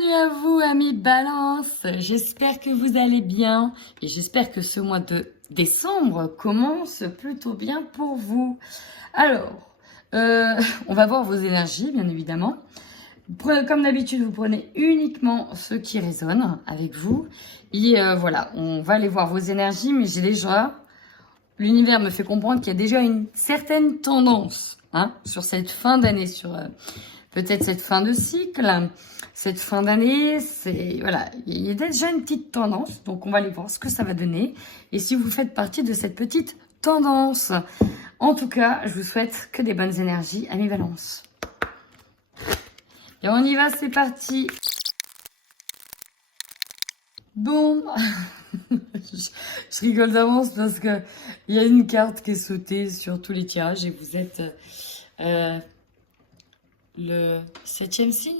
Bienvenue à vous, amis Balance. J'espère que vous allez bien et j'espère que ce mois de décembre commence plutôt bien pour vous. Alors, on va voir vos énergies, bien évidemment. Comme d'habitude, vous prenez uniquement ce qui résonne avec vous. Et voilà, on va aller voir vos énergies, mais j'ai déjà... L'univers me fait comprendre qu'il y a déjà une certaine tendance sur cette fin d'année, sur peut-être cette fin de cycle, cette fin d'année. Voilà, il y a déjà une petite tendance, donc on va aller voir ce que ça va donner. Et si vous faites partie de cette petite tendance, en tout cas, je vous souhaite que des bonnes énergies, amis Balance. Et on y va, c'est parti. Bon, je rigole d'avance parce que il y a une carte qui est sautée sur tous les tirages et vous êtes le 7e signe?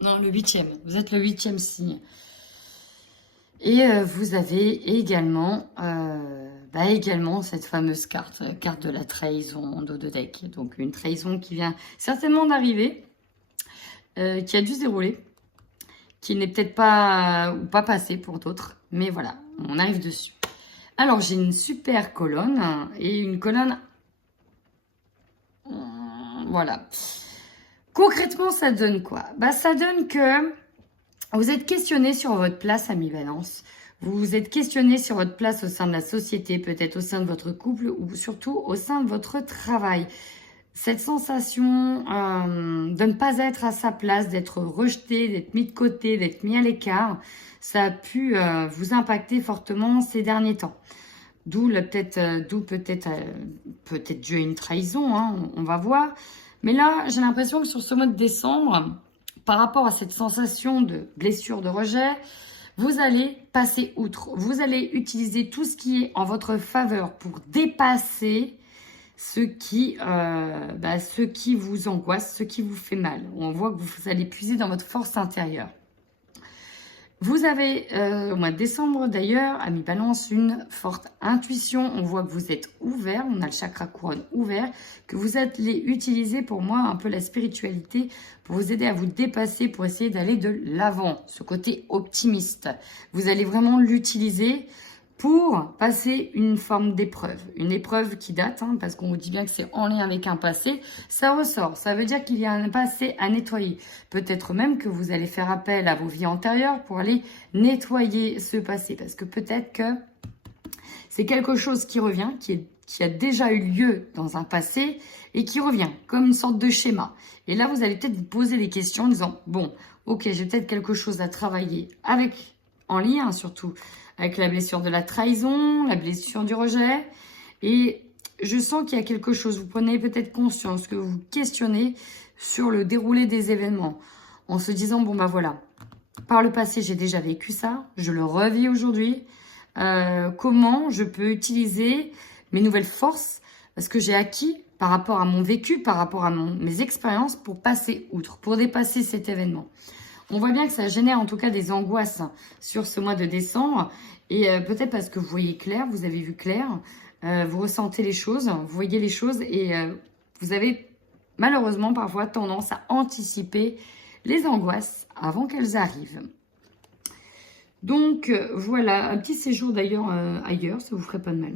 Non, le 8e. Vous êtes le 8e signe. Et vous avez également, également cette fameuse carte de la trahison en dos de deck. Donc une trahison qui vient certainement d'arriver, qui a dû se dérouler, qui n'est peut-être pas ou pas passé pour d'autres, mais voilà, on arrive dessus. Alors j'ai une super colonne et une colonne, voilà. Concrètement, ça donne quoi? Ça donne que vous êtes questionné sur votre place, ami Balance. Vous vous êtes questionné sur votre place au sein de la société, peut-être au sein de votre couple ou surtout au sein de votre travail. Cette sensation de ne pas être à sa place, d'être rejeté, d'être mis de côté, d'être mis à l'écart, ça a pu vous impacter fortement ces derniers temps. D'où peut-être dû à une trahison, on va voir. Mais là, j'ai l'impression que sur ce mois de décembre, par rapport à cette sensation de blessure, de rejet, vous allez passer outre. Vous allez utiliser tout ce qui est en votre faveur pour dépasser ce qui vous angoisse, ce qui vous fait mal. On voit que vous allez puiser dans votre force intérieure. Vous avez, au mois de décembre d'ailleurs, ami Balance, une forte intuition. On voit que vous êtes ouvert, on a le chakra couronne ouvert, que vous allez utiliser pour moi un peu la spiritualité pour vous aider à vous dépasser, pour essayer d'aller de l'avant, ce côté optimiste. Vous allez vraiment l'utiliser pour passer une forme d'épreuve. Une épreuve qui date, parce qu'on vous dit bien que c'est en lien avec un passé, ça ressort. Ça veut dire qu'il y a un passé à nettoyer. Peut-être même que vous allez faire appel à vos vies antérieures pour aller nettoyer ce passé. Parce que peut-être que c'est quelque chose qui revient, qui a déjà eu lieu dans un passé et qui revient comme une sorte de schéma. Et là, vous allez peut-être vous poser des questions en disant, bon, ok, j'ai peut-être quelque chose à travailler en lien surtout, avec la blessure de la trahison, la blessure du rejet. Et je sens qu'il y a quelque chose, vous prenez peut-être conscience, que vous questionnez sur le déroulé des événements. En se disant, bon voilà, par le passé j'ai déjà vécu ça, je le revis aujourd'hui. Comment je peux utiliser mes nouvelles forces, parce que j'ai acquis par rapport à mon vécu, par rapport à mes expériences, pour passer outre, pour dépasser cet événement. On voit bien que ça génère en tout cas des angoisses sur ce mois de décembre. Et peut-être parce que vous voyez clair, vous avez vu clair, vous ressentez les choses, vous voyez les choses et vous avez malheureusement parfois tendance à anticiper les angoisses avant qu'elles arrivent. Donc voilà, un petit séjour d'ailleurs ailleurs, ça vous ferait pas de mal,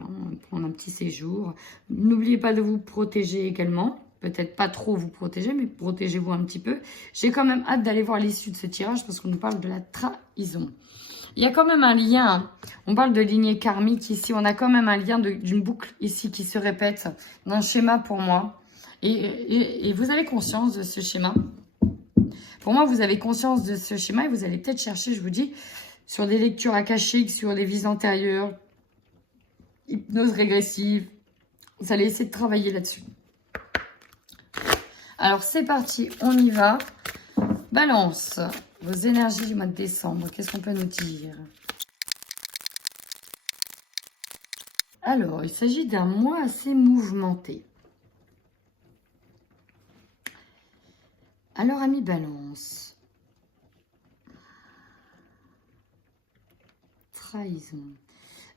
prendre un petit séjour. N'oubliez pas de vous protéger également. Peut-être pas trop vous protéger, mais protégez-vous un petit peu. J'ai quand même hâte d'aller voir l'issue de ce tirage parce qu'on nous parle de la trahison. Il y a quand même un lien, on parle de lignée karmique ici, on a quand même un lien d'une boucle ici qui se répète, d'un schéma pour moi. Et vous avez conscience de ce schéma. Pour moi, vous avez conscience de ce schéma et vous allez peut-être chercher, je vous dis, sur des lectures akashiques, sur des vies antérieures, hypnose régressive. Vous allez essayer de travailler là-dessus. Alors, c'est parti, on y va. Balance, vos énergies du mois de décembre, qu'est-ce qu'on peut nous dire? Alors, il s'agit d'un mois assez mouvementé. Alors, amis Balance. Trahison.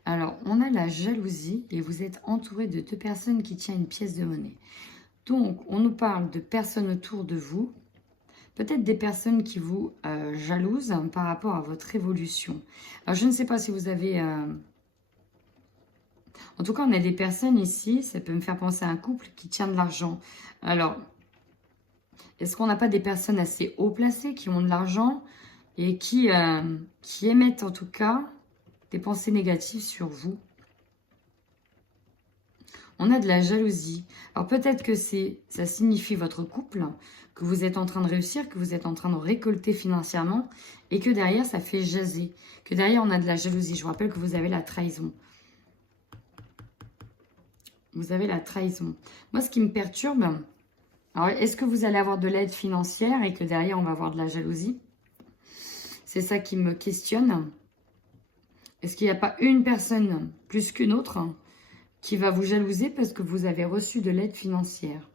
Alors, on a la jalousie et vous êtes entouré de 2 personnes qui tiennent une pièce de monnaie. Donc, on nous parle de personnes autour de vous. Peut-être des personnes qui vous jalousent par rapport à votre évolution. Alors, je ne sais pas si vous avez... En tout cas, on a des personnes ici, ça peut me faire penser à un couple qui tient de l'argent. Alors, est-ce qu'on n'a pas des personnes assez haut placées qui ont de l'argent et qui émettent en tout cas des pensées négatives sur vous? On a de la jalousie. Alors peut-être que ça signifie votre couple, que vous êtes en train de réussir, que vous êtes en train de récolter financièrement et que derrière ça fait jaser. Que derrière on a de la jalousie. Je vous rappelle que vous avez la trahison. Vous avez la trahison. Moi ce qui me perturbe, alors est-ce que vous allez avoir de l'aide financière et que derrière on va avoir de la jalousie? C'est ça qui me questionne. Est-ce qu'il n'y a pas une personne plus qu'une autre qui va vous jalouser parce que vous avez reçu de l'aide financière?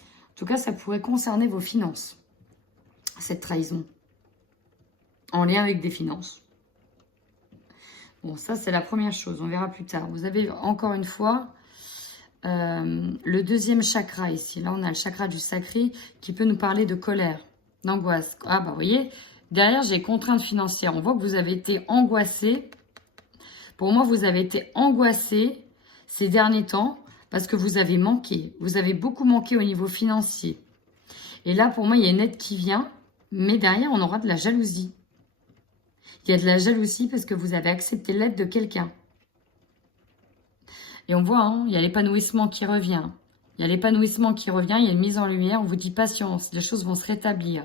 En tout cas, ça pourrait concerner vos finances, cette trahison, en lien avec des finances. Bon, ça, c'est la première chose, on verra plus tard. Vous avez, encore une fois, le deuxième chakra ici. Là, on a le chakra du sacré qui peut nous parler de colère, d'angoisse. Ah, bah, vous voyez, derrière, j'ai contraintes financières. On voit que vous avez été angoissé. Pour moi, vous avez été angoissé ces derniers temps parce que vous avez manqué. Vous avez beaucoup manqué au niveau financier. Et là, pour moi, il y a une aide qui vient, mais derrière, on aura de la jalousie. Il y a de la jalousie parce que vous avez accepté l'aide de quelqu'un. Et on voit, hein, il y a l'épanouissement qui revient. Il y a l'épanouissement qui revient, il y a une mise en lumière. On vous dit patience, les choses vont se rétablir.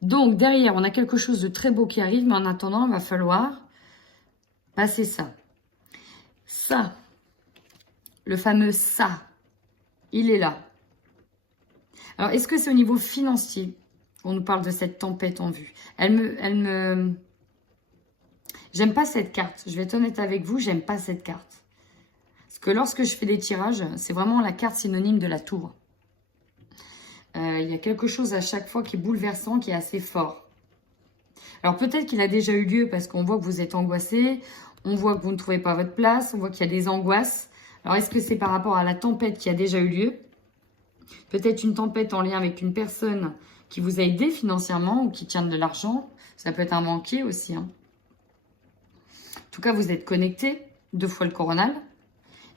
Donc, derrière, on a quelque chose de très beau qui arrive, mais en attendant, il va falloir passer ça. Ça, le fameux ça, il est là. Alors, est-ce que c'est au niveau financier qu'on nous parle de cette tempête en vue? J'aime pas cette carte. Je vais être honnête avec vous, j'aime pas cette carte. Parce que lorsque je fais des tirages, c'est vraiment la carte synonyme de la tour. Il y a quelque chose à chaque fois qui est bouleversant, qui est assez fort. Alors peut-être qu'il a déjà eu lieu parce qu'on voit que vous êtes angoissé, on voit que vous ne trouvez pas votre place, on voit qu'il y a des angoisses. Alors est-ce que c'est par rapport à la tempête qui a déjà eu lieu? Peut-être une tempête en lien avec une personne qui vous a aidé financièrement ou qui tient de l'argent. Ça peut être un banquier aussi. Hein. En tout cas, vous êtes connecté, 2 fois le coronal.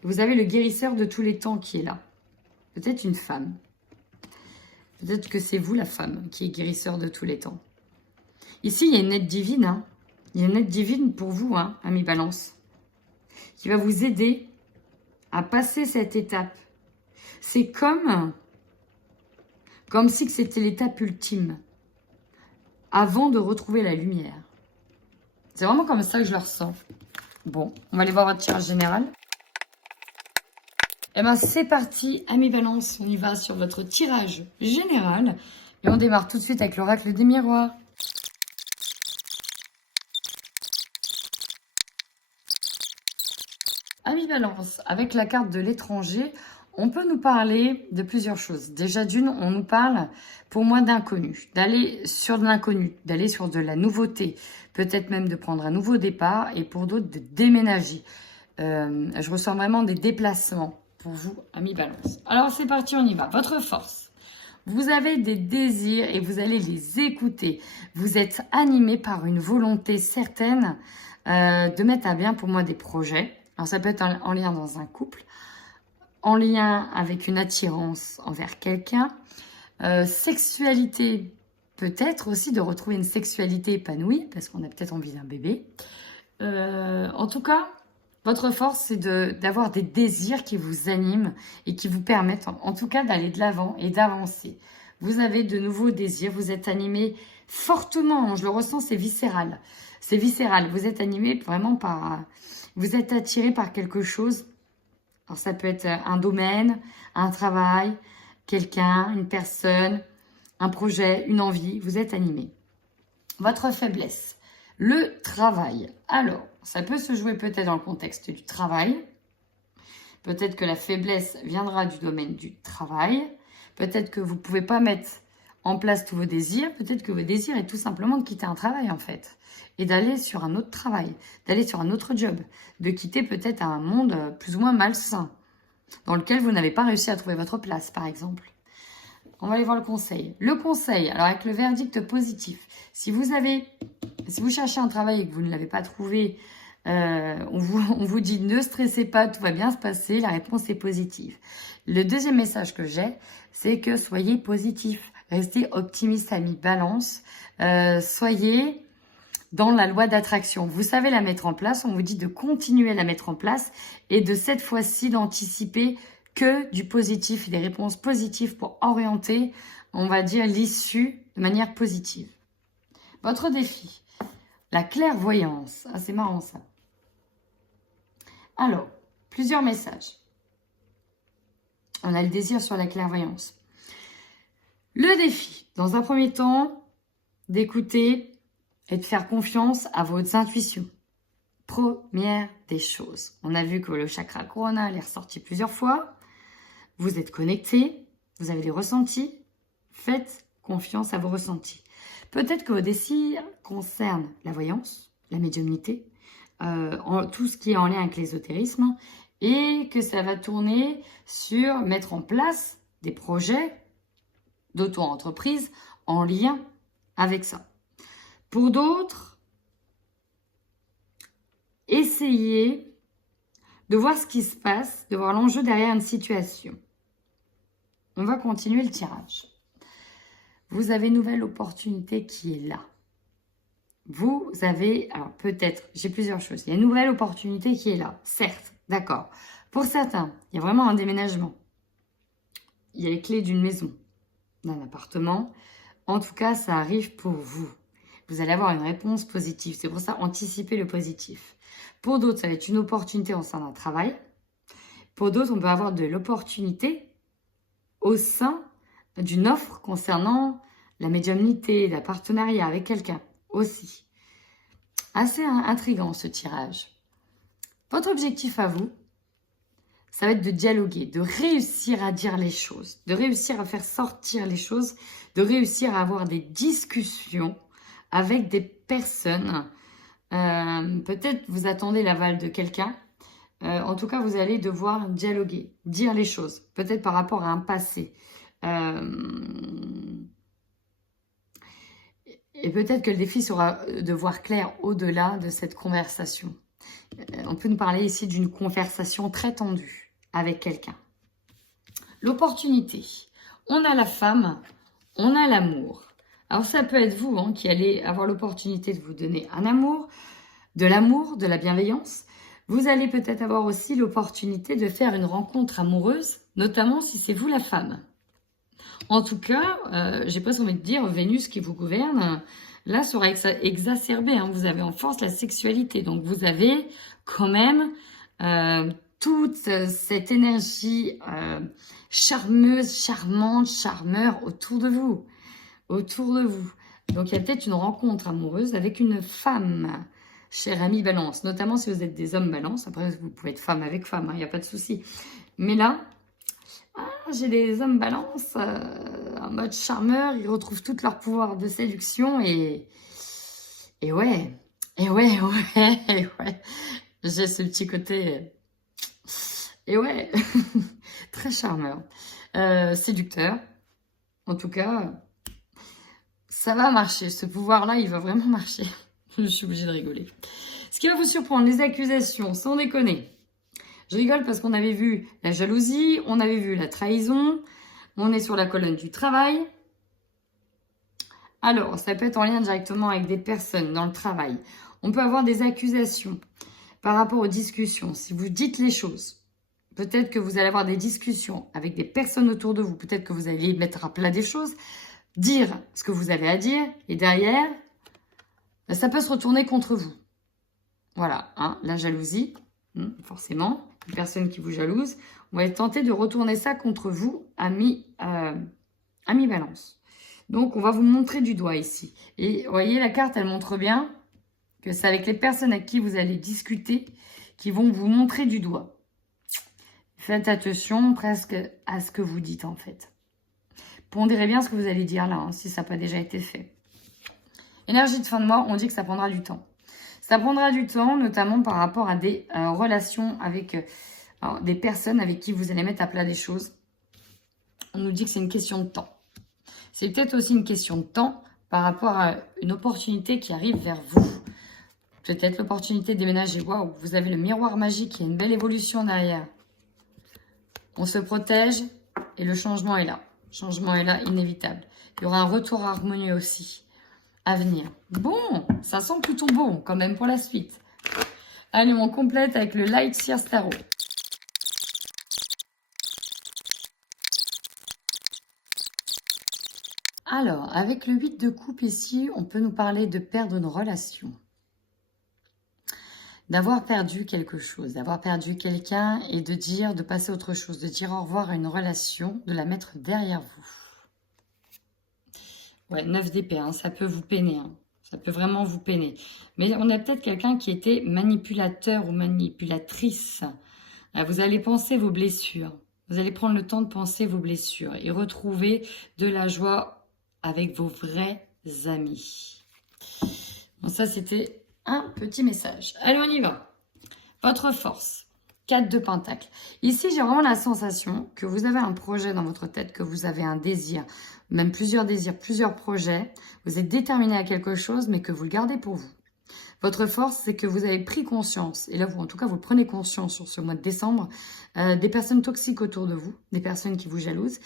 Et vous avez le guérisseur de tous les temps qui est là. Peut-être une femme. Peut-être que c'est vous la femme qui est guérisseur de tous les temps. Ici, il y a une aide divine. Hein. Il y a une aide divine pour vous, hein, ami Balance, qui va vous aider à passer cette étape. C'est comme si c'était l'étape ultime, avant de retrouver la lumière. C'est vraiment comme ça que je le ressens. Bon, on va aller voir votre tirage général. Eh bien, c'est parti, ami Balance. On y va sur votre tirage général. Et on démarre tout de suite avec l'oracle des miroirs. Ami Balance, avec la carte de l'étranger, on peut nous parler de plusieurs choses. Déjà d'une, on nous parle, pour moi, d'inconnu, d'aller sur de l'inconnu, d'aller sur de la nouveauté, peut-être même de prendre un nouveau départ et pour d'autres de déménager. Je ressens vraiment des déplacements pour vous, ami Balance. Alors c'est parti, on y va. Votre force. Vous avez des désirs et vous allez les écouter. Vous êtes animé par une volonté certaine de mettre à bien pour moi des projets. Alors ça peut être en lien dans un couple, en lien avec une attirance envers quelqu'un, sexualité, peut-être aussi de retrouver une sexualité épanouie, parce qu'on a peut-être envie d'un bébé. En tout cas, votre force, c'est d'avoir des désirs qui vous animent et qui vous permettent, en tout cas, d'aller de l'avant et d'avancer. Vous avez de nouveaux désirs, vous êtes animé fortement, je le ressens, c'est viscéral. C'est viscéral, vous êtes animé vraiment par... Vous êtes attiré par quelque chose. Alors ça peut être un domaine, un travail, quelqu'un, une personne, un projet, une envie. Vous êtes animé. Votre faiblesse, le travail. Alors, ça peut se jouer peut-être dans le contexte du travail. Peut-être que la faiblesse viendra du domaine du travail. Peut-être que vous ne pouvez pas mettre en place tous vos désirs. Peut-être que votre désir est tout simplement de quitter un travail en fait. Et d'aller sur un autre travail, d'aller sur un autre job, de quitter peut-être un monde plus ou moins malsain. dans lequel vous n'avez pas réussi à trouver votre place, par exemple. On va aller voir le conseil. Le conseil, alors avec le verdict positif, si vous cherchez un travail et que vous ne l'avez pas trouvé, on vous dit ne stressez pas, tout va bien se passer, la réponse est positive. Le deuxième message que j'ai, c'est que soyez positif, restez optimiste, amis balance, soyez dans la loi d'attraction. Vous savez la mettre en place, on vous dit de continuer à la mettre en place et de cette fois-ci d'anticiper que du positif et des réponses positives pour orienter, on va dire, l'issue de manière positive. Votre défi, la clairvoyance. Ah, c'est marrant ça. Alors, plusieurs messages. On a le désir sur la clairvoyance. Le défi, dans un premier temps, d'écouter et de faire confiance à vos intuitions. Première des choses. On a vu que le chakra Corona est ressorti plusieurs fois. Vous êtes connecté, vous avez des ressentis. Faites confiance à vos ressentis. Peut-être que vos désirs concernent la voyance, la médiumnité, tout ce qui est en lien avec l'ésotérisme, et que ça va tourner sur mettre en place des projets d'auto-entreprise en lien avec ça. Pour d'autres, essayez de voir ce qui se passe, de voir l'enjeu derrière une situation. On va continuer le tirage. Vous avez une nouvelle opportunité qui est là. Vous avez, alors peut-être, j'ai plusieurs choses. Il y a une nouvelle opportunité qui est là, certes, d'accord. Pour certains, il y a vraiment un déménagement. Il y a les clés d'une maison, d'un appartement. En tout cas, ça arrive pour vous. Vous allez avoir une réponse positive. C'est pour ça, anticipez le positif. Pour d'autres, ça va être une opportunité en sein d'un travail. Pour d'autres, on peut avoir de l'opportunité au sein d'une offre concernant la médiumnité, la partenariat avec quelqu'un aussi. Assez intriguant ce tirage. Votre objectif à vous, ça va être de dialoguer, de réussir à dire les choses, de réussir à faire sortir les choses, de réussir à avoir des discussions avec des personnes. Peut-être vous attendez l'aval de quelqu'un. En tout cas, vous allez devoir dialoguer, dire les choses, peut-être par rapport à un passé. Et peut-être que le défi sera de voir clair au-delà de cette conversation. On peut nous parler ici d'une conversation très tendue avec quelqu'un. L'opportunité. On a la femme, on a l'amour. Alors ça peut être vous qui allez avoir l'opportunité de vous donner un amour, de la bienveillance. Vous allez peut-être avoir aussi l'opportunité de faire une rencontre amoureuse, notamment si c'est vous la femme. En tout cas, j'ai pas envie de dire Vénus qui vous gouverne, là sera exacerbé. Vous avez en force la sexualité, donc vous avez quand même toute cette énergie charmeuse, charmante, charmeur autour de vous. Donc il y a peut-être une rencontre amoureuse avec une femme, chère amie Balance, notamment si vous êtes des hommes Balance. Après, vous pouvez être femme avec femme, il n'y a pas de souci. Mais là, j'ai des hommes Balance en mode charmeur, ils retrouvent tout leur pouvoir de séduction et ouais. J'ai ce petit côté, et ouais, très charmeur, séducteur. En tout cas, ça va marcher. Ce pouvoir-là, il va vraiment marcher. Je suis obligée de rigoler. Ce qui va vous surprendre, les accusations, sans déconner. Je rigole parce qu'on avait vu la jalousie, on avait vu la trahison, on est sur la colonne du travail. Alors, ça peut être en lien directement avec des personnes dans le travail. On peut avoir des accusations par rapport aux discussions. Si vous dites les choses, peut-être que vous allez avoir des discussions avec des personnes autour de vous. Peut-être que vous allez mettre à plat des choses, dire ce que vous avez à dire. Et derrière, ça peut se retourner contre vous. Voilà, la jalousie, forcément. Une personne qui vous jalouse, on va tenter de retourner ça contre vous, ami Balance. Donc, on va vous montrer du doigt ici. Et vous voyez, la carte, elle montre bien que c'est avec les personnes avec qui vous allez discuter qui vont vous montrer du doigt. Faites attention presque à ce que vous dites, en fait. Pondérez bien ce que vous allez dire là, si ça n'a pas déjà été fait. Énergie de fin de mois, on dit que ça prendra du temps. Ça prendra du temps, notamment par rapport à des relations avec Alors, des personnes avec qui vous allez mettre à plat des choses. On nous dit que c'est une question de temps. C'est peut-être aussi une question de temps par rapport à une opportunité qui arrive vers vous. Peut-être l'opportunité de déménager. Waouh, vous avez le miroir magique, il y a une belle évolution derrière. On se protège et le changement est là. Le changement est là, inévitable. Il y aura un retour harmonieux aussi à venir. Bon, ça sent plutôt bon quand même pour la suite. Allez, on complète avec le Light Seer Tarot. Alors, avec le 8 de coupe ici, on peut nous parler de perdre une relation. D'avoir perdu quelque chose, d'avoir perdu quelqu'un et de passer à autre chose, de dire au revoir à une relation, de la mettre derrière vous. Ouais, 9 d'épée, hein, ça peut vous peiner, hein. Ça peut vraiment vous peiner. Mais on a peut-être quelqu'un qui était manipulateur ou manipulatrice. Vous allez penser vos blessures. Vous allez prendre le temps de penser vos blessures et retrouver de la joie avec vos vrais amis. Bon, ça, c'était un petit message. Allez, on y va. Votre force. 4 de Pentacle. Ici, j'ai vraiment la sensation que vous avez un projet dans votre tête, que vous avez un désir, même plusieurs désirs, plusieurs projets. Vous êtes déterminé à quelque chose, mais que vous le gardez pour vous. Votre force, c'est que vous avez pris conscience, et là, vous, en tout cas, vous prenez conscience sur ce mois de décembre, des personnes toxiques autour de vous, des personnes qui vous jalousent,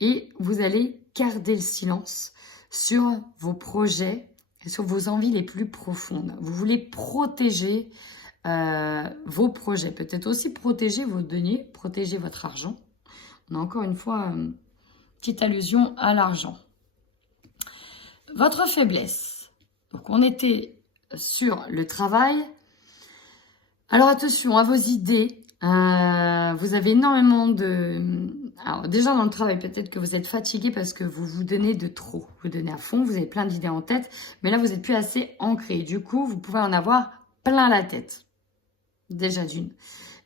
et vous allez garder le silence sur vos projets et sur vos envies les plus profondes. Vous voulez protéger vos projets, peut-être aussi protéger vos deniers, protéger votre argent. On a encore une fois une petite allusion à l'argent. Votre faiblesse. Donc, on était sur le travail. Alors, attention à vos idées. Vous avez énormément de... Alors, déjà, dans le travail, peut-être que vous êtes fatigué parce que vous vous donnez de trop. Vous donnez à fond, vous avez plein d'idées en tête, mais là, vous n'êtes plus assez ancré. Du coup, vous pouvez en avoir plein la tête. Déjà d'une.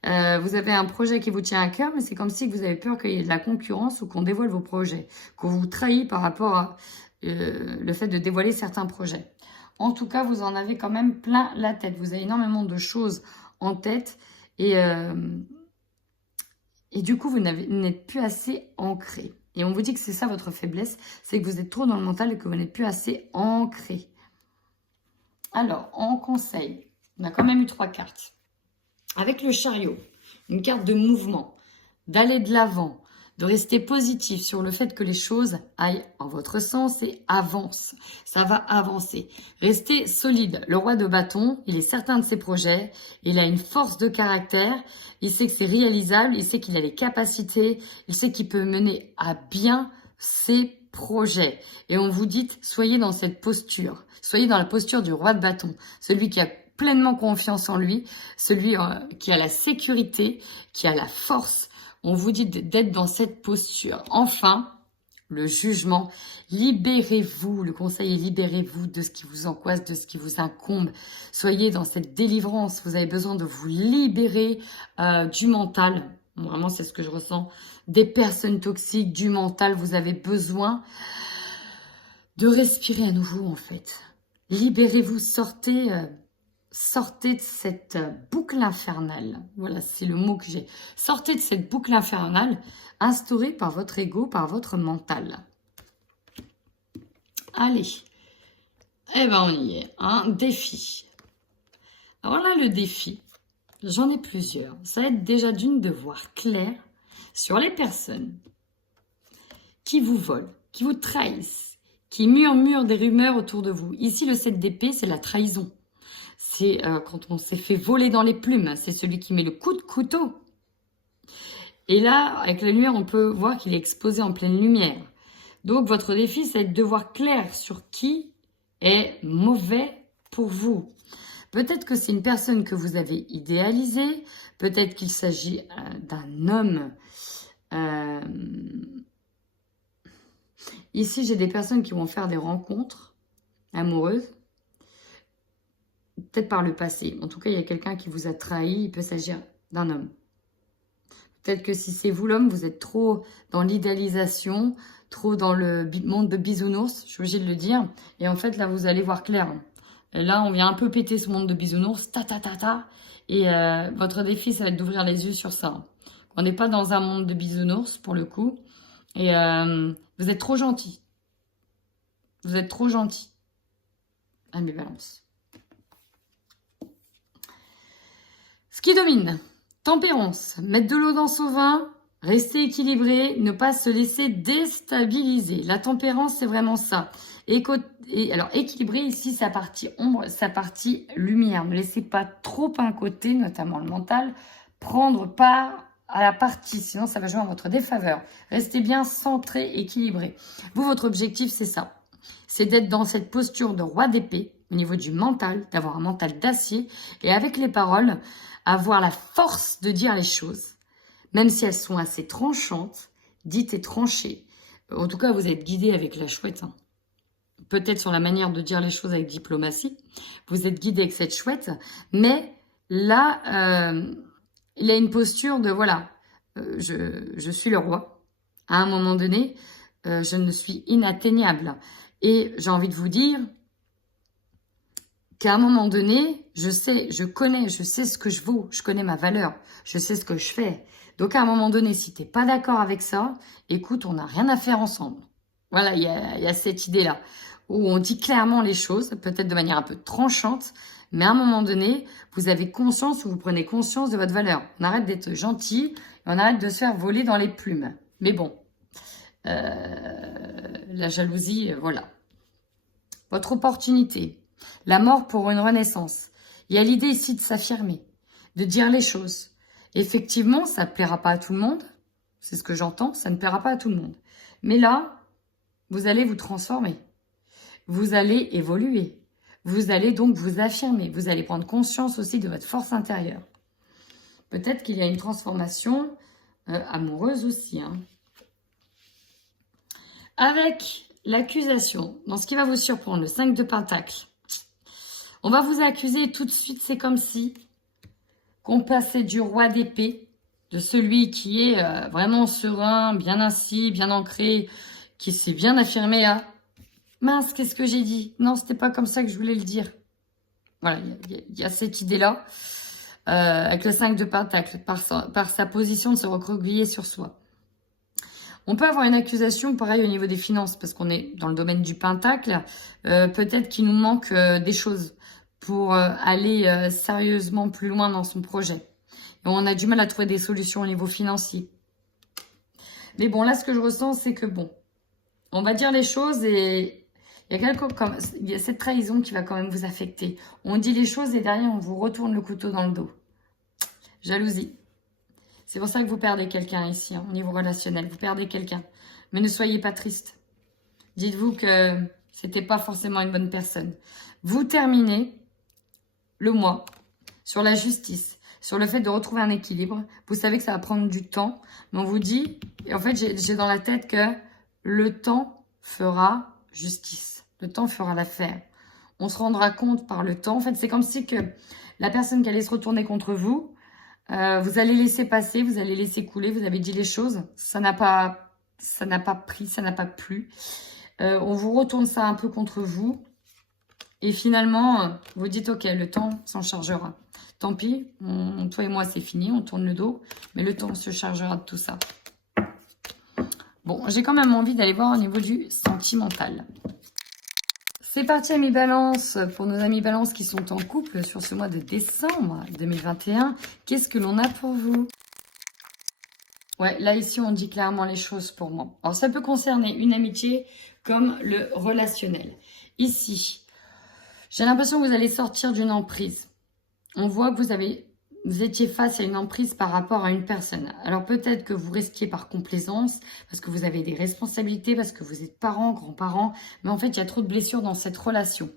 Vous avez un projet qui vous tient à cœur, mais c'est comme si vous avez peur qu'il y ait de la concurrence ou qu'on dévoile vos projets, qu'on vous trahit par rapport à le fait de dévoiler certains projets. En tout cas, vous en avez quand même plein la tête. Vous avez énormément de choses en tête et du coup, vous n'êtes plus assez ancré. Et on vous dit que c'est ça votre faiblesse, c'est que vous êtes trop dans le mental et que vous n'êtes plus assez ancré. Alors, en conseil, on a quand même eu 3 cartes. Avec le chariot, une carte de mouvement, d'aller de l'avant, de rester positif sur le fait que les choses aillent en votre sens et avancent. Ça va avancer. Restez solide. Le roi de bâton, il est certain de ses projets, il a une force de caractère, il sait que c'est réalisable, il sait qu'il a les capacités, il sait qu'il peut mener à bien ses projets. Et on vous dit, soyez dans cette posture. Soyez dans la posture du roi de bâton, celui qui a pleinement confiance en lui, celui qui a la sécurité, qui a la force. On vous dit d'être dans cette posture. Enfin, le jugement. Libérez-vous. Le conseil est libérez-vous de ce qui vous angoisse, de ce qui vous incombe. Soyez dans cette délivrance. Vous avez besoin de vous libérer du mental. Vraiment, c'est ce que je ressens. Des personnes toxiques, du mental. Vous avez besoin de respirer à nouveau, en fait. Libérez-vous, sortez... Sortez de cette boucle infernale. Voilà, c'est le mot que j'ai. Sortez de cette boucle infernale instaurée par votre ego, par votre mental. Allez. Eh ben, on y est. Un défi. Alors là, le défi, j'en ai plusieurs. Ça va être déjà d'une de voir clair sur les personnes qui vous volent, qui vous trahissent, qui murmurent des rumeurs autour de vous. Ici, le 7 d'épée, c'est la trahison. C'est quand on s'est fait voler dans les plumes. C'est celui qui met le coup de couteau. Et là, avec la lumière, on peut voir qu'il est exposé en pleine lumière. Donc, votre défi, c'est de voir clair sur qui est mauvais pour vous. Peut-être que c'est une personne que vous avez idéalisée. Peut-être qu'il s'agit d'un homme. Ici, j'ai des personnes qui vont faire des rencontres amoureuses. Peut-être par le passé. En tout cas, il y a quelqu'un qui vous a trahi. Il peut s'agir d'un homme. Peut-être que si c'est vous l'homme, vous êtes trop dans l'idéalisation, trop dans le monde de bisounours, je suis obligée de le dire. Et en fait, là, vous allez voir clair. Et là, on vient un peu péter ce monde de bisounours. Ta. Et votre défi, ça va être d'ouvrir les yeux sur ça. On n'est pas dans un monde de bisounours, pour le coup. Et vous êtes trop gentil. Vous êtes trop gentil. Ah, mes balances. Ce qui domine. Tempérance. Mettre de l'eau dans son vin. Rester équilibré. Ne pas se laisser déstabiliser. La tempérance, c'est vraiment ça. Alors, équilibré, ici, sa partie ombre, sa partie lumière. Ne laissez pas trop un côté, notamment le mental, prendre part à la partie. Sinon, ça va jouer en votre défaveur. Restez bien centré, équilibré. Vous, votre objectif, c'est ça. C'est d'être dans cette posture de roi d'épée, au niveau du mental, d'avoir un mental d'acier. Et avec les paroles, avoir la force de dire les choses. Même si elles sont assez tranchantes, dites et tranchées. En tout cas, vous êtes guidé avec la chouette, hein. Peut-être sur la manière de dire les choses avec diplomatie. Vous êtes guidé avec cette chouette. Mais là, il a une posture de, voilà, je suis le roi. À un moment donné, je ne suis inatteignable. Et j'ai envie de vous dire qu'à un moment donné, je sais ce que je vaux. Je connais ma valeur. Je sais ce que je fais. Donc, à un moment donné, si tu n'es pas d'accord avec ça, écoute, on n'a rien à faire ensemble. Voilà, il y a cette idée-là où on dit clairement les choses, peut-être de manière un peu tranchante, mais à un moment donné, vous avez conscience ou vous prenez conscience de votre valeur. On arrête d'être gentil et on arrête de se faire voler dans les plumes. Mais bon, la jalousie, voilà. Votre opportunité, la mort pour une renaissance. Il y a l'idée ici de s'affirmer, de dire les choses. Effectivement, ça ne plaira pas à tout le monde, c'est ce que j'entends, ça ne plaira pas à tout le monde. Mais là, vous allez vous transformer. Vous allez évoluer. Vous allez donc vous affirmer. Vous allez prendre conscience aussi de votre force intérieure. Peut-être qu'il y a une transformation amoureuse aussi. Hein. Avec l'accusation, dans ce qui va vous surprendre, le 5 de Pentacle, on va vous accuser tout de suite, c'est comme si qu'on passait du roi d'épée, de celui qui est vraiment serein, bien assis, bien ancré, qui s'est bien affirmé à... Mince, qu'est-ce que j'ai dit? Non, c'était pas comme ça que je voulais le dire. Voilà, il y a cette idée-là, avec le 5 de Pentacle, par sa position de se recroqueviller sur soi. On peut avoir une accusation, pareil, au niveau des finances, parce qu'on est dans le domaine du Pentacle. Peut-être qu'il nous manque des choses pour aller sérieusement plus loin dans son projet. Et on a du mal à trouver des solutions au niveau financier. Mais bon, là, ce que je ressens, c'est que bon, on va dire les choses et... Il y a cette trahison qui va quand même vous affecter. On dit les choses et derrière, on vous retourne le couteau dans le dos. Jalousie. C'est pour ça que vous perdez quelqu'un ici, hein, au niveau relationnel. Vous perdez quelqu'un. Mais ne soyez pas triste. Dites-vous que c'était pas forcément une bonne personne. Vous terminez le mois sur la justice, sur le fait de retrouver un équilibre. Vous savez que ça va prendre du temps. Mais on vous dit, et en fait, j'ai dans la tête que le temps fera justice. Le temps fera l'affaire. On se rendra compte par le temps. En fait, c'est comme si que la personne qui allait se retourner contre vous, vous allez laisser passer, vous allez laisser couler, vous avez dit les choses. Ça n'a pas pris, ça n'a pas plu. On vous retourne ça un peu contre vous. Et finalement, vous dites, ok, le temps s'en chargera. Tant pis, toi et moi, c'est fini, on tourne le dos. Mais le temps se chargera de tout ça. Bon, j'ai quand même envie d'aller voir au niveau du sentimental. C'est parti, amis Balance, pour nos amis Balance qui sont en couple sur ce mois de décembre 2021. Qu'est-ce que l'on a pour vous? Ouais, là, ici, on dit clairement les choses pour moi. Alors, ça peut concerner une amitié comme le relationnel. Ici, j'ai l'impression que vous allez sortir d'une emprise. On voit que vous étiez face à une emprise par rapport à une personne. Alors peut-être que vous restiez par complaisance, parce que vous avez des responsabilités, parce que vous êtes parents, grands-parents, mais en fait, il y a trop de blessures dans cette relation.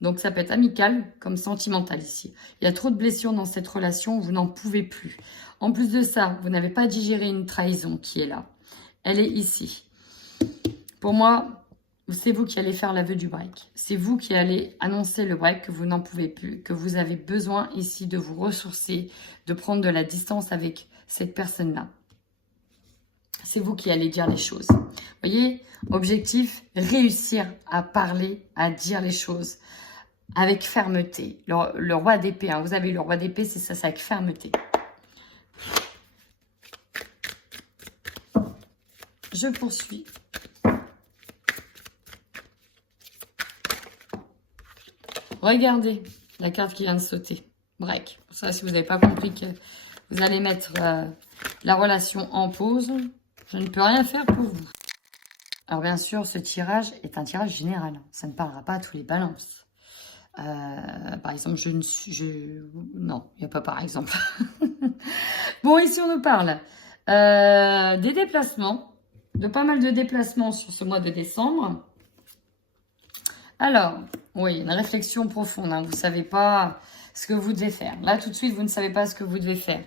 Donc ça peut être amical comme sentimental ici. Il y a trop de blessures dans cette relation, vous n'en pouvez plus. En plus de ça, vous n'avez pas digéré une trahison qui est là. Elle est ici. Pour moi, c'est vous qui allez faire l'aveu du break. C'est vous qui allez annoncer le break, que vous n'en pouvez plus, que vous avez besoin ici de vous ressourcer, de prendre de la distance avec cette personne-là. C'est vous qui allez dire les choses. Vous voyez, objectif, réussir à parler, à dire les choses avec fermeté. Le roi d'épée, hein, vous avez le roi d'épée, c'est ça, c'est avec fermeté. je poursuis. Regardez la carte qui vient de sauter. Break. Ça, si vous n'avez pas compris que vous allez mettre la relation en pause, je ne peux rien faire pour vous. Alors bien sûr, ce tirage est un tirage général. Ça ne parlera pas à tous les balances. Par exemple, non, il n'y a pas par exemple. Bon, ici on nous parle des déplacements, de pas mal de déplacements sur ce mois de décembre. Alors, oui, une réflexion profonde. Hein. Vous ne savez pas ce que vous devez faire. Là, tout de suite, vous ne savez pas ce que vous devez faire.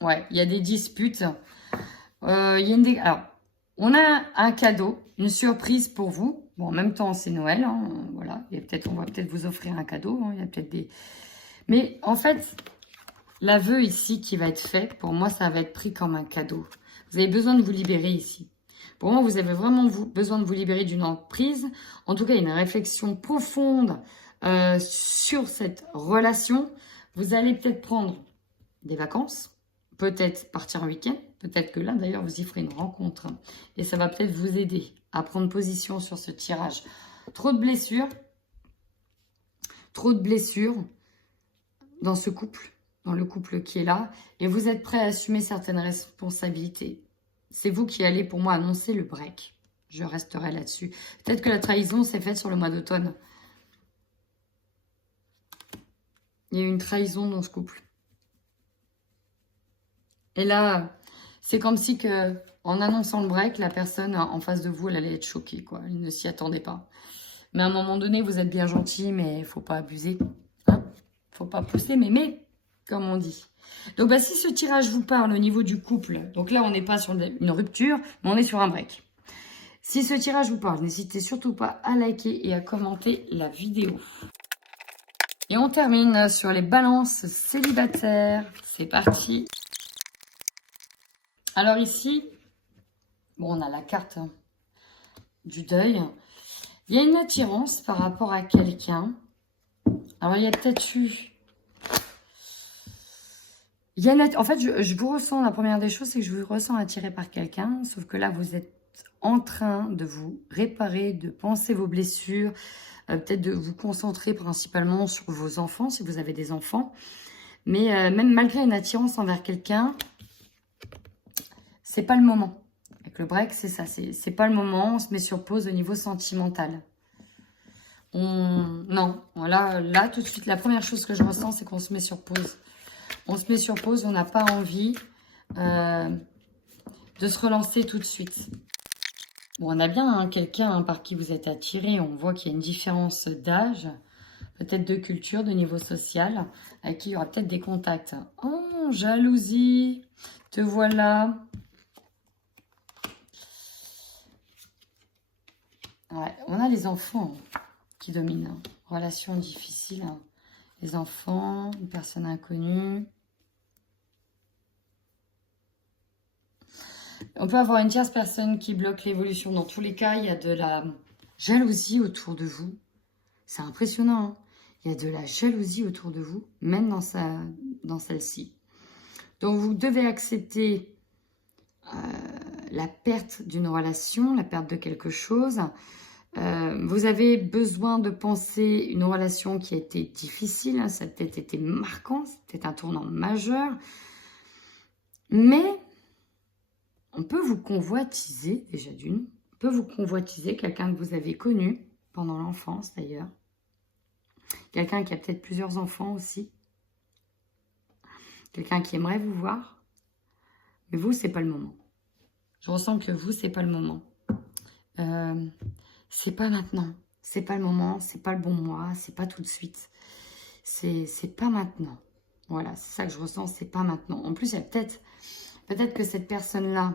Ouais, il y a des disputes. Alors, on a un cadeau, une surprise pour vous. Bon, en même temps, c'est Noël. Hein, voilà. On va peut-être vous offrir un cadeau. Hein, il y a peut-être des... Mais en fait, l'aveu ici qui va être fait, pour moi, ça va être pris comme un cadeau. Vous avez besoin de vous libérer ici. Pour moi, vous avez vraiment besoin de vous libérer d'une emprise. En tout cas, une réflexion profonde sur cette relation. Vous allez peut-être prendre des vacances, peut-être partir un week-end. Peut-être que là, d'ailleurs, vous y ferez une rencontre. Et ça va peut-être vous aider à prendre position sur ce tirage. Trop de blessures. Trop de blessures dans ce couple, dans le couple qui est là. Et vous êtes prêt à assumer certaines responsabilités. C'est vous qui allez, pour moi, annoncer le break. Je resterai là-dessus. Peut-être que la trahison s'est faite sur le mois d'automne. Il y a eu une trahison dans ce couple. Et là, c'est comme si que, en annonçant le break, la personne en face de vous, elle allait être choquée, quoi. Elle ne s'y attendait pas. Mais à un moment donné, vous êtes bien gentil, mais il ne faut pas abuser. Hein, faut pas pousser, mais, comme on dit. Donc, bah, si ce tirage vous parle au niveau du couple, donc là, on n'est pas sur une rupture, mais on est sur un break. Si ce tirage vous parle, n'hésitez surtout pas à liker et à commenter la vidéo. Et on termine sur les balances célibataires. C'est parti. Alors ici, bon, on a la carte du deuil. Il y a une attirance par rapport à quelqu'un. Alors, il y a peut-être eu... En fait, je vous ressens, la première des choses, c'est que je vous ressens attiré par quelqu'un. Sauf que là, vous êtes en train de vous réparer, de penser vos blessures. Peut-être de vous concentrer principalement sur vos enfants, si vous avez des enfants. Mais même malgré une attirance envers quelqu'un... c'est pas le moment. Avec le break, c'est ça. C'est pas le moment. On se met sur pause au niveau sentimental. Non. Voilà, là, tout de suite, la première chose que je ressens, c'est qu'on se met sur pause. On se met sur pause. On n'a pas envie de se relancer tout de suite. Bon, on a bien quelqu'un par qui vous êtes attiré. On voit qu'il y a une différence d'âge, peut-être de culture, de niveau social, avec qui il y aura peut-être des contacts. Oh, jalousie. Te voilà. Ouais, on a les enfants qui dominent. Hein. Relation difficile. Hein. Les enfants, une personne inconnue. On peut avoir une tierce personne qui bloque l'évolution. Dans tous les cas, il y a de la jalousie autour de vous. C'est impressionnant. Hein. Il y a de la jalousie autour de vous, même dans celle-ci. Donc, vous devez accepter la perte d'une relation, la perte de quelque chose. Vous avez besoin de penser une relation qui a été difficile, hein, ça a peut-être été marquant, c'était un tournant majeur, mais on peut vous convoitiser, déjà d'une, on peut vous convoitiser quelqu'un que vous avez connu pendant l'enfance d'ailleurs, quelqu'un qui a peut-être plusieurs enfants aussi, quelqu'un qui aimerait vous voir, mais vous, c'est pas le moment. Je ressens que vous, c'est pas le moment. C'est pas maintenant, c'est pas le moment, c'est pas le bon mois, c'est pas tout de suite. C'est pas maintenant. Voilà, c'est ça que je ressens, c'est pas maintenant. En plus, il y a peut-être que cette personne-là,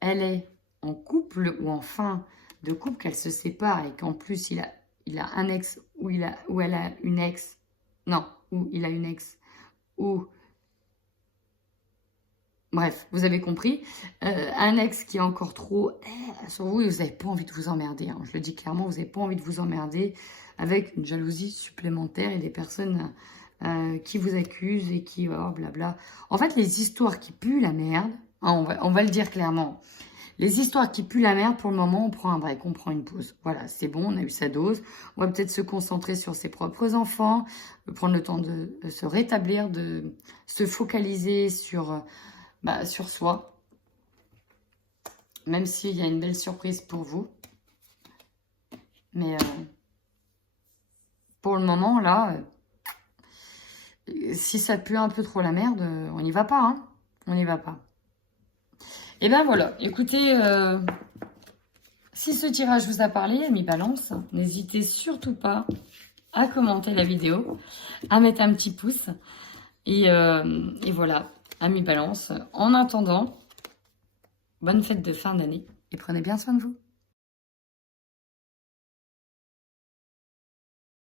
elle est en couple ou en fin de couple, qu'elle se sépare et qu'en plus, il a un ex ou elle a une ex. Non, ou il a une ex. Ou... Bref, vous avez compris. Un ex qui est encore trop sur vous et vous n'avez pas envie de vous emmerder. Hein. Je le dis clairement, vous n'avez pas envie de vous emmerder avec une jalousie supplémentaire et des personnes qui vous accuse et qui... Oh, blabla. En fait, les histoires qui puent la merde, hein, on va le dire clairement, les histoires qui puent la merde, pour le moment, on prend un break, on prend une pause. Voilà, c'est bon, on a eu sa dose. On va peut-être se concentrer sur ses propres enfants, prendre le temps de se rétablir, de se focaliser sur, sur soi. Même s'il y a une belle surprise pour vous. Mais pour le moment, là, si ça pue un peu trop la merde, on n'y va pas, hein. On n'y va pas. Et ben voilà, écoutez, si ce tirage vous a parlé, amis Balance, n'hésitez surtout pas à commenter la vidéo, à mettre un petit pouce. Et voilà, amis Balance, en attendant, bonne fête de fin d'année et prenez bien soin de vous.